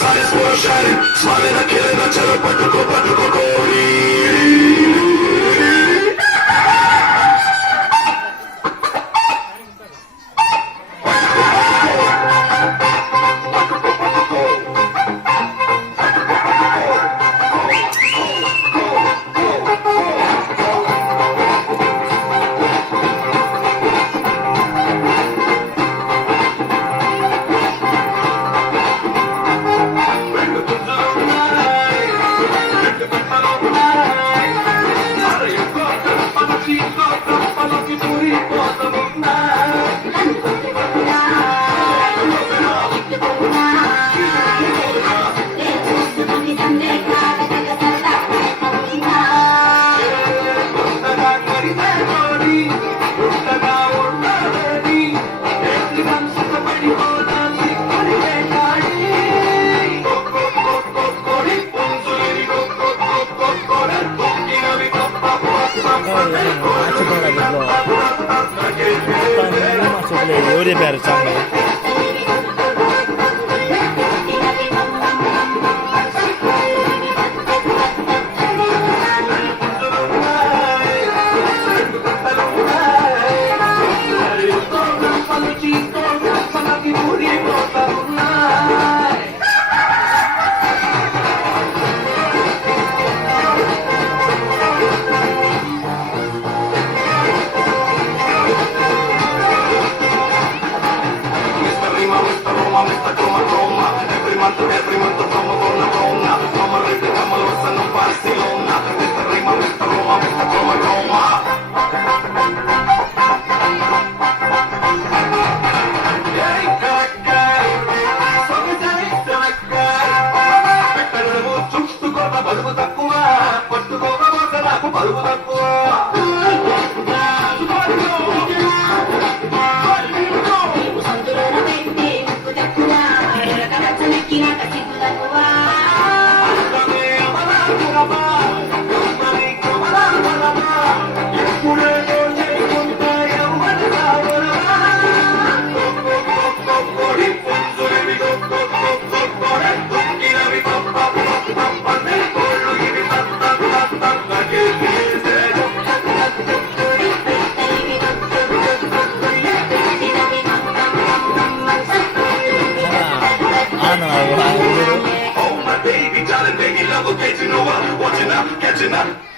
sun is more shining, smiling and killing a chalo patuko kori. ఎవరి పేరు song Every month the promo gonna Roma. Mama like the Kamal was in Barcelona. Mr. Rima, Mr. Roma, Mr. Roma. Hey, Karakay. Sogajay, Karakay. Pekkadalamu chustukoga balugu takkuva. Pattukoga mosalaku balugu takkuva. Oh my baby, darling, baby, love, okay, you know what? Watching out, catching up.